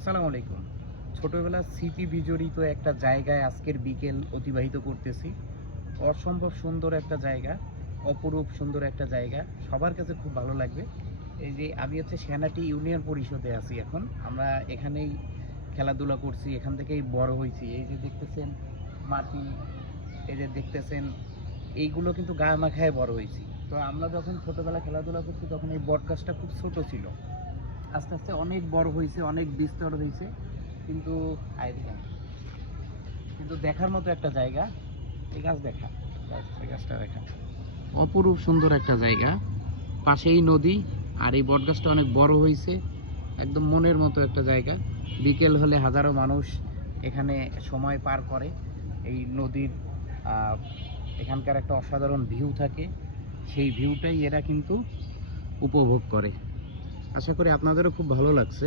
আসসালামু আলাইকুম। ছোটবেলার স্মৃতি বিজড়িত একটা জায়গায় আজকের বিকেল অতিবাহিত করতেছি। অসম্ভব সুন্দর একটা জায়গা, অপরূপ সুন্দর একটা জায়গা। সবার কাছে খুব ভালো লাগবে। এই যে আমি হচ্ছে সেনাটি ইউনিয়ন পরিষদে আছি এখন। আমরা এখানেই খেলাধুলা করছি, এখান থেকেই বড় হইছি। এই যে দেখতেছেন মাটি, এই যে দেখতেছেন এইগুলো কিন্তু গায়ে মাখায় বড় হইছি। তো আমরা যখন ছোটবেলায় খেলাধুলা করছি তখন এই বটগাছটা খুব ছোট ছিল। আস্তে, আস্তে অনেক বড় হইছে, অনেক বিস্তর হইছে। কিন্তু এদিকে আন। কিন্তু দেখার মতো একটা জায়গা। এই গাছ দেখা। এই গাছটা দেখা। অপরূপ সুন্দর একটা জায়গা। পাশেই নদী আর এই বটগাছটা অনেক বড় হইছে। একদম মনের মতো একটা জায়গা। বিকেল হলে হাজারো মানুষ এখানে সময় পার করে। এই নদীর আ এখানকার একটা অসাধারণ ভিউ থাকে। সেই ভিউটাই এরা কিন্তু উপভোগ করে। আশা করি আপনাদেরও খুব ভালো লাগছে।